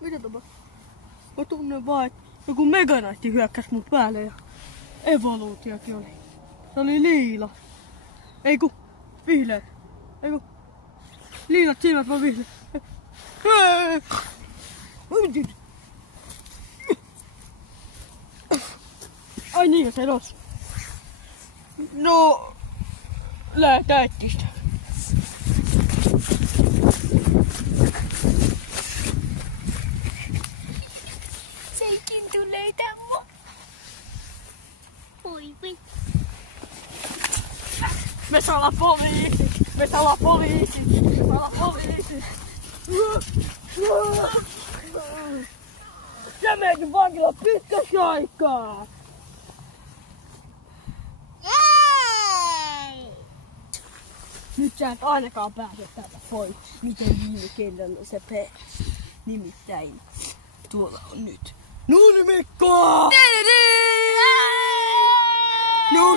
Mitä tapahtuu? Mä tunnen vaan, että joku Mega Knight hyökkäsi mun päälle ja evoluutiokin oli. Se oli liila. Ei ku vihreät. Ei ku liilat silmät vaan vihreät. Ai niin, se eros. No, läätäittistä. Seikin tulee mua. Oi voi. Me saadaan poliisi! Me saadaan poliisi! Me saadaan poliisi! Sä menet vankilaan pitkäksi aikaa! Nyt sä et ainakaan pääse täältä pois. Miten viime kerralla se pääsi? Nimittäin tuolla on nyt Nurmikko! No.